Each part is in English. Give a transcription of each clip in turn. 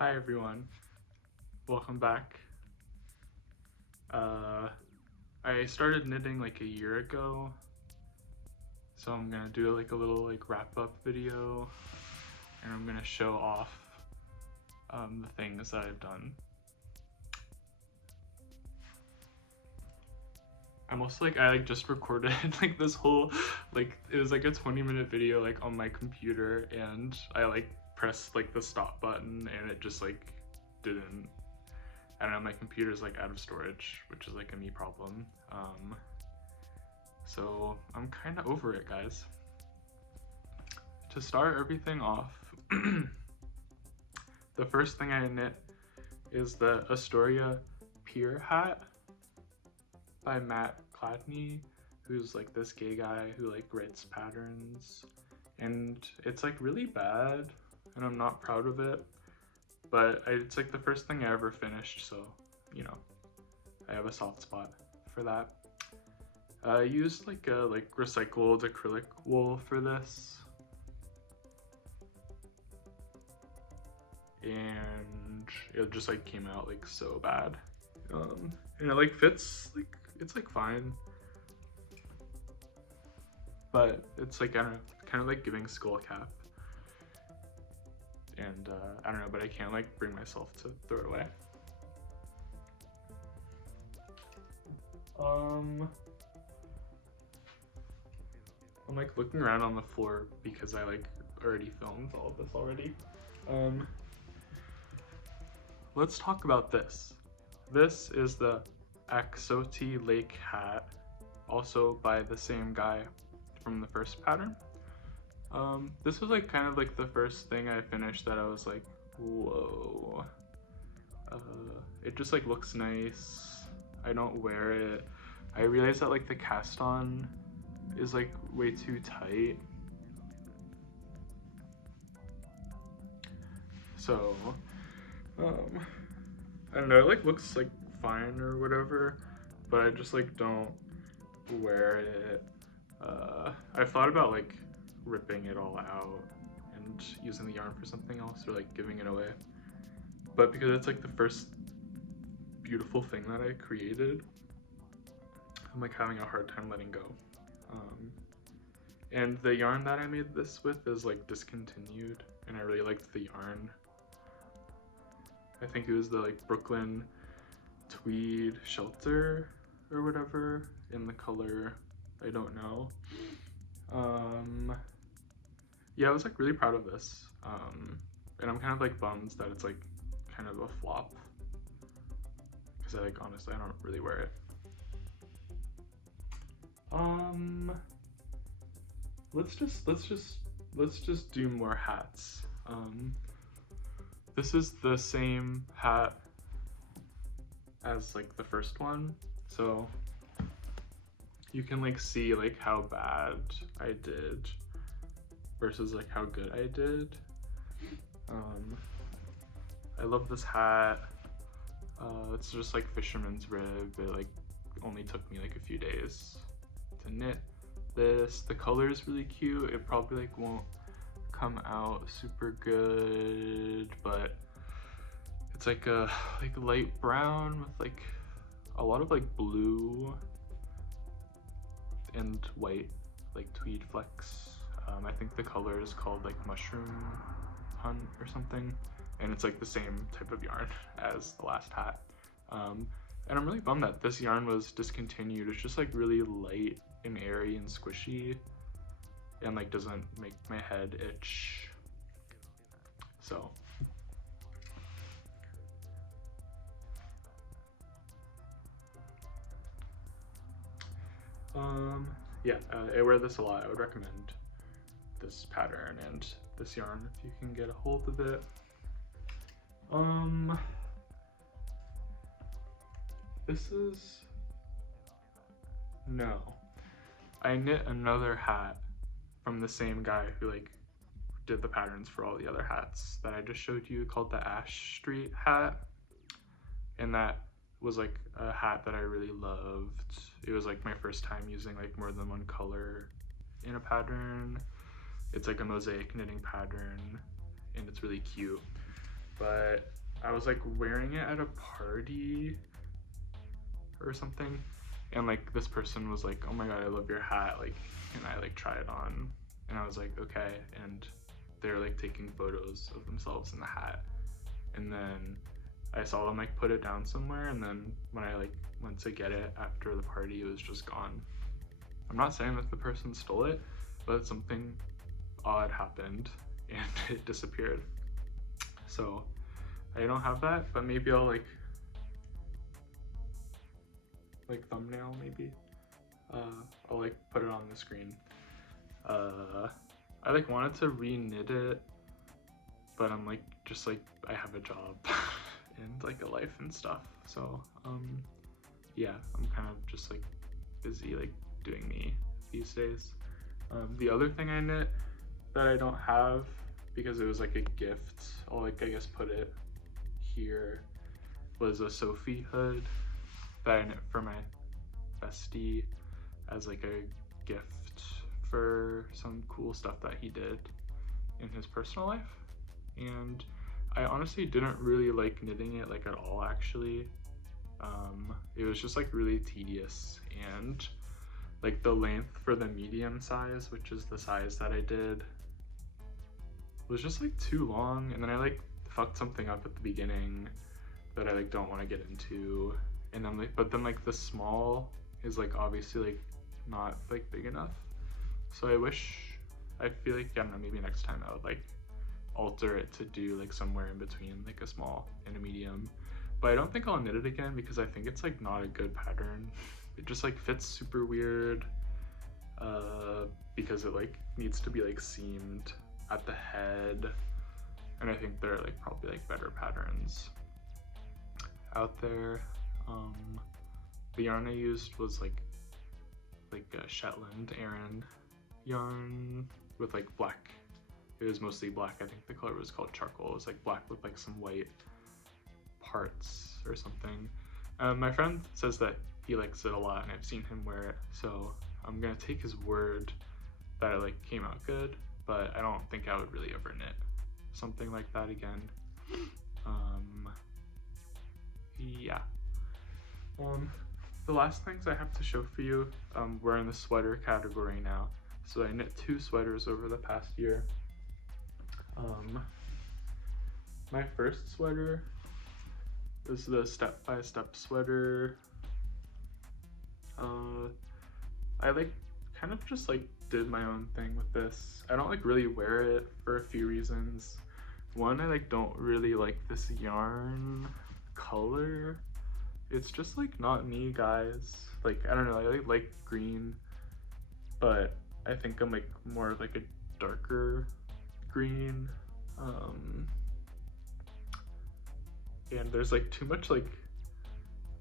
Hi everyone, welcome back. I started knitting like a year ago, so I'm gonna do like a little wrap up video, and I'm gonna show off the things that I've done. I'm also I just recorded like this whole it was like a 20-minute video on my computer, and I pressed the stop button and it just didn't. I don't know, my computer's out of storage, which is a me problem. So I'm kind of over it, guys. To start everything off, the first thing I knit is the Astoria Pier hat by Matt Cladney, who's this gay guy who writes patterns, and it's really bad and I'm not proud of it, but it's the first thing I ever finished, so you know, I have a soft spot for that. I used a recycled acrylic wool for this, and it just came out so bad, and it fits it's fine, but it's I don't know, kind of giving skull cap, and I don't know, but I can't bring myself to throw it away. I'm looking around on the floor because I already filmed all of this already. Let's talk about this. This is the Axoti Lake hat, also by the same guy from the first pattern. This was kind of the first thing I finished that I was whoa. It just looks nice. I don't wear it. I realized that the cast on is way too tight. So I don't know, it looks fine or whatever, but I just don't wear it. I thought about ripping it all out and using the yarn for something else, or giving it away, but because it's the first beautiful thing that I created, I'm having a hard time letting go. And the yarn that I made this with is discontinued, and I really liked the yarn. I think it was the Brooklyn Tweed Shelter or whatever, in the color, I don't know. Yeah, I was really proud of this, and I'm kind of bummed that it's kind of a flop, because I honestly, I don't really wear it. Let's just do more hats. This is the same hat as the first one, so you can see how bad I did versus how good I did. I love this hat. It's just fisherman's rib. It only took me a few days to knit this. The color is really cute. It probably won't come out super good, but it's a light brown with a lot of blue and white tweed flecks. I think the color is called Mushroom Hunt or something, and it's the same type of yarn as the last hat. And I'm really bummed that this yarn was discontinued. It's just really light and airy and squishy, and doesn't make my head itch. So yeah, I wear this a lot. I would recommend this pattern and this yarn if you can get a hold of it. This is, no, I knit another hat from the same guy who did the patterns for all the other hats that I just showed you, called the Ash Street hat, and that was a hat that I really loved. It was my first time using more than one color in a pattern. It's a mosaic knitting pattern, and it's really cute. but I was like wearing it at a party or something, and like this person was like, "Oh my god, I love your hat, like can I like try it on?" And I was like, "Okay." And they're like taking photos of themselves in the hat, and then I saw them like put it down somewhere, and then when I like went to get it after the party, it was just gone. I'm not saying that the person stole it, but something odd happened and it disappeared. So I don't have that, but maybe I'll like thumbnail maybe. I'll like put it on the screen. I like wanted to re-knit it, but I'm like just like I have a job and like a life and stuff. So yeah, I'm kind of just like busy like doing me these days. The other thing I knit that I don't have because it was like a gift, I'll like I guess put it here, was a Sophie hood that I knit for my bestie as like a gift for some cool stuff that he did in his personal life. And I honestly didn't really like knitting it like at all actually. It was just like really tedious, and like the length for the medium size, which is the size that I did, was just like too long, and then I like fucked something up at the beginning that I like don't want to get into, and then like but then like the small is like obviously like not like big enough, so I feel like I don't know, maybe next time I would like alter it to do like somewhere in between like a small and a medium. But I don't think I'll knit it again because I think it's like not a good pattern. It just like fits super weird because it like needs to be like seamed at the head, and I think there are like probably like better patterns out there. The yarn I used was like a Shetland Aran yarn with like black. It was mostly black. I think the color was called charcoal. It was like black with like some white parts or something. My friend says that he likes it a lot, and I've seen him wear it, so I'm gonna take his word that it like came out good, but I don't think I would really ever knit something like that again. Yeah. The last things I have to show for you, we're in the sweater category now. So I knit 2 sweaters over the past year. My first sweater is the Step by Step sweater. I like kind of just like did my own thing with this. I don't like really wear it for a few reasons. One, I like don't really like this yarn color. It's just like not me, guys. Like I don't know, I like green, but I think I'm like more like a darker green. And there's like too much like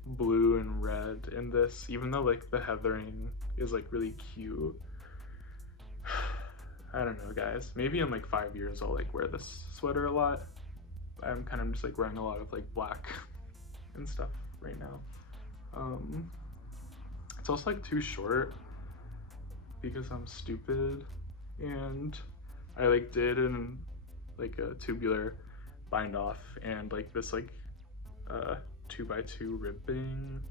blue and red in this, even though like the heathering is like really cute. I don't know, guys. Maybe in like 5 years I'll like wear this sweater a lot. I'm kind of just like wearing a lot of like black and stuff right now. It's also like too short because I'm stupid, and I like did in like a tubular bind off and like this like 2x2 ribbing,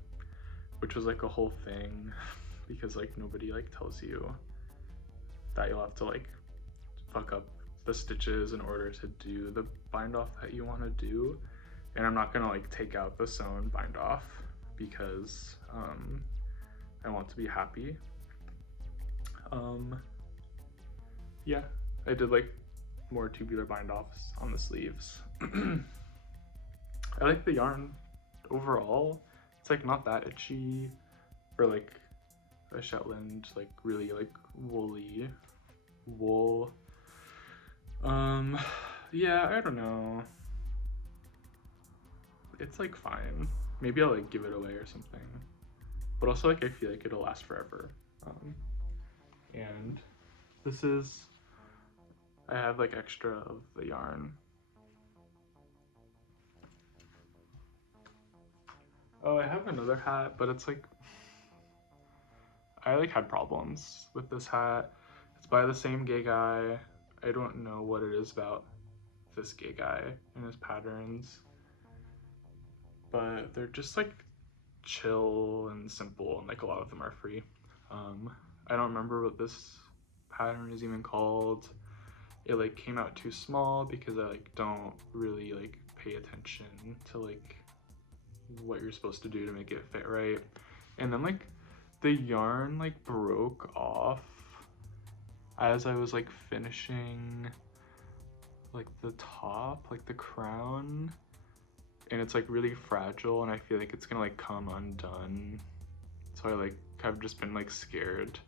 which was like a whole thing because like nobody like tells you that you'll have to like fuck up the stitches in order to do the bind off that you want to do. And I'm not gonna like take out the sewn bind off because I want to be happy. Yeah, I did like more tubular bind offs on the sleeves. I like the yarn overall. It's like not that itchy for like a Shetland, like really like woolly wool. Yeah, I don't know. It's like fine. Maybe I'll like give it away or something. But also like I feel like it'll last forever. And this is, I have like extra of the yarn. Oh, I have another hat, but it's like, I like had problems with this hat. It's by the same gay guy. I don't know what it is about this gay guy and his patterns, but they're just like chill and simple, and like a lot of them are free. I don't remember what this pattern is even called. It like came out too small because I like don't really like pay attention to like what you're supposed to do to make it fit right. And then like the yarn like broke off as I was like finishing like the top, like the crown, and it's like really fragile, and I feel like it's gonna like come undone. So I like have just been like scared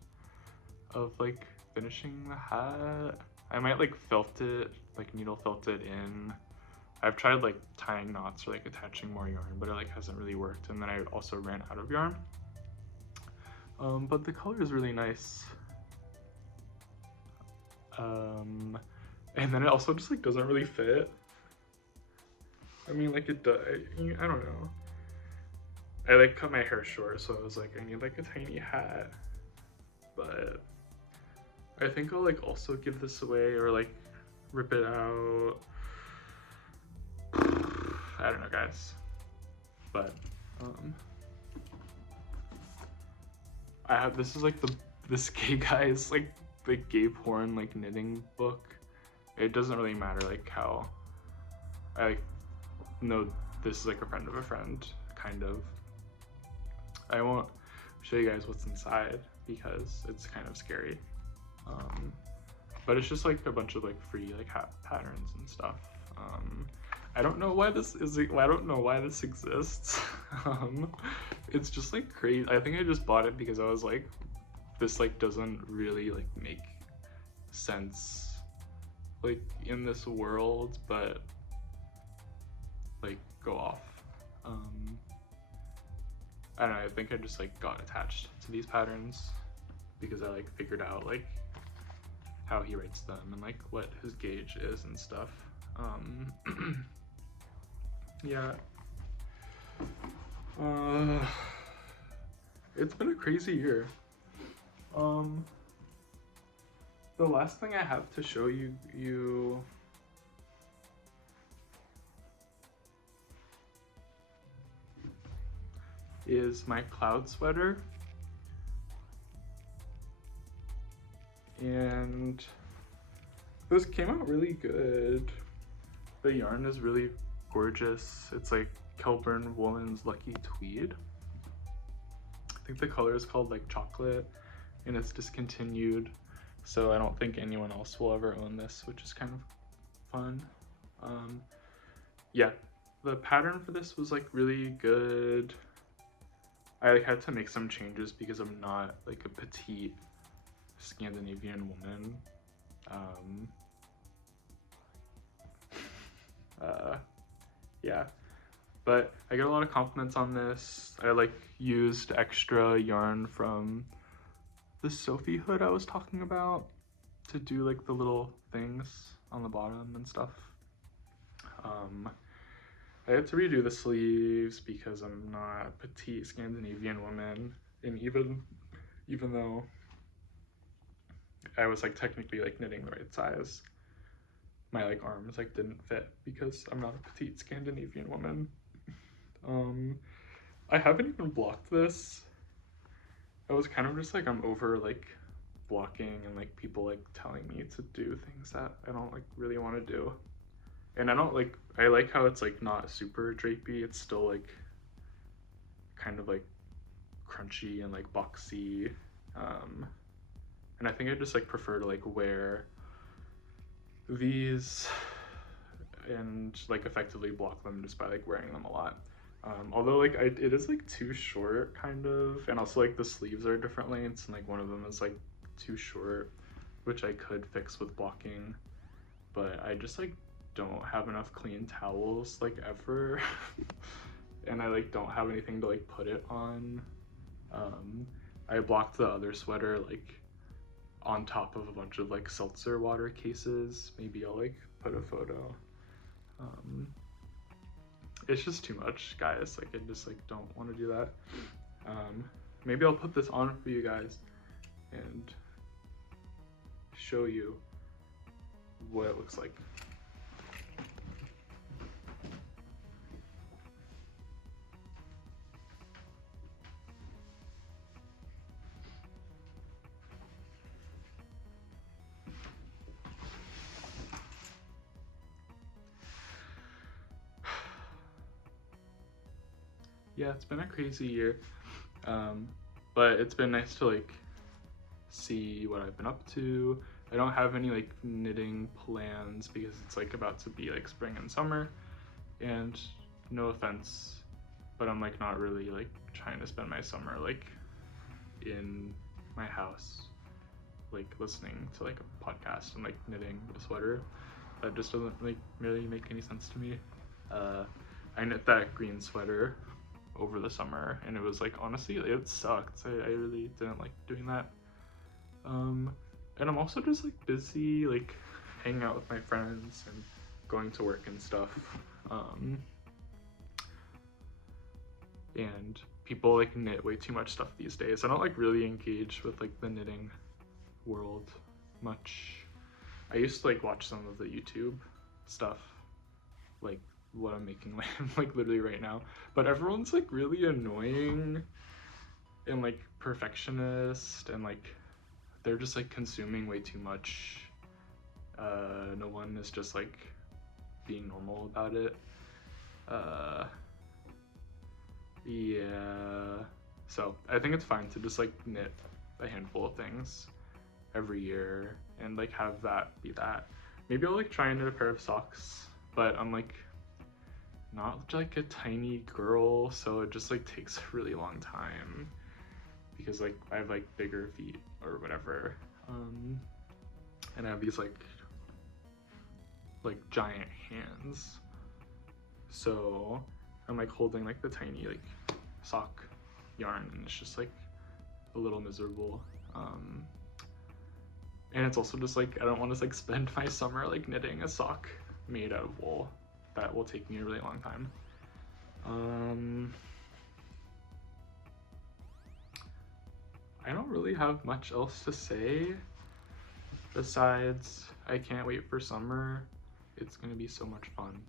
of like finishing the hat. I might like felt it, like needle felt it in. I've tried like tying knots or like attaching more yarn, but it like hasn't really worked. And then I also ran out of yarn. But the color is really nice. And then it also just like doesn't really fit. I mean, like it does, I don't know. I like cut my hair short, so I was like, I need like a tiny hat. But I think I'll like also give this away or like rip it out. I don't know, guys. But I have, this is like this gay guy's like the gay porn like knitting book. It doesn't really matter like how I know this is like a friend of a friend, kind of. I won't show you guys what's inside because it's kind of scary. But it's just like a bunch of like free like hat patterns and stuff. I don't know why this is, I don't know why this exists. It's just like crazy. I think I just bought it because I was like, this like doesn't really like make sense like in this world, but like go off. I don't know, I think I just like got attached to these patterns because I like figured out like how he writes them and like what his gauge is and stuff. Yeah. It's been a crazy year. The last thing I have to show you is my cloud sweater. And this came out really good. The yarn is really gorgeous. It's like Kelburn Woolen's Lucky Tweed. I think the color is called like chocolate, and it's discontinued, so I don't think anyone else will ever own this, which is kind of fun. Yeah, the pattern for this was like really good. I like had to make some changes because I'm not like a petite Scandinavian woman. Yeah, but I get a lot of compliments on this. I like used extra yarn from the Sophie hood I was talking about to do like the little things on the bottom and stuff. I had to redo the sleeves because I'm not a petite Scandinavian woman, and even though I was like technically like knitting the right size, my like arms like didn't fit because I'm not a petite Scandinavian woman. I haven't even blocked this. I was kind of just like, I'm over like blocking and like people like telling me to do things that I don't like really want to do. And I don't like, I like how it's like not super drapey, it's still like kind of like crunchy and like boxy. And I think I just like prefer to like wear these and like effectively block them just by like wearing them a lot. Although like it is like too short kind of, and also like the sleeves are different lengths, and like one of them is like too short, which I could fix with blocking, but I just like don't have enough clean towels like ever. And I like don't have anything to like put it on. I blocked the other sweater like on top of a bunch of like seltzer water cases. Maybe I'll like put a photo. It's just too much, guys. Like I just like don't want to do that. Maybe I'll put this on for you guys and show you what it looks like. yeah, it's been a crazy year. But it's been nice to like see what I've been up to. I don't have any like knitting plans because it's like about to be like spring and summer, and no offense, but I'm like not really like trying to spend my summer like in my house like listening to like a podcast and like knitting a sweater. That just doesn't like really make any sense to me. I knit that green sweater over the summer and it was like honestly it sucked. I really didn't like doing that. And I'm also just like busy like hanging out with my friends and going to work and stuff. And people like knit way too much stuff these days. I don't like really engage with like the knitting world much. I used to like watch some of the YouTube stuff, like what I'm making like literally right now, but everyone's like really annoying and like perfectionist and like they're just like consuming way too much. No one is just like being normal about it. Yeah, so I think it's fine to just like knit a handful of things every year and like have that be that. Maybe I'll like try and knit a pair of socks, but I'm like not like a tiny girl, so it just like takes a really long time because like I have like bigger feet or whatever, and I have these like giant hands, so I'm like holding like the tiny like sock yarn and it's just like a little miserable. And it's also just like I don't want to like spend my summer like knitting a sock made out of wool. That will take me a really long time. I don't really have much else to say besides I can't wait for summer. It's gonna be so much fun.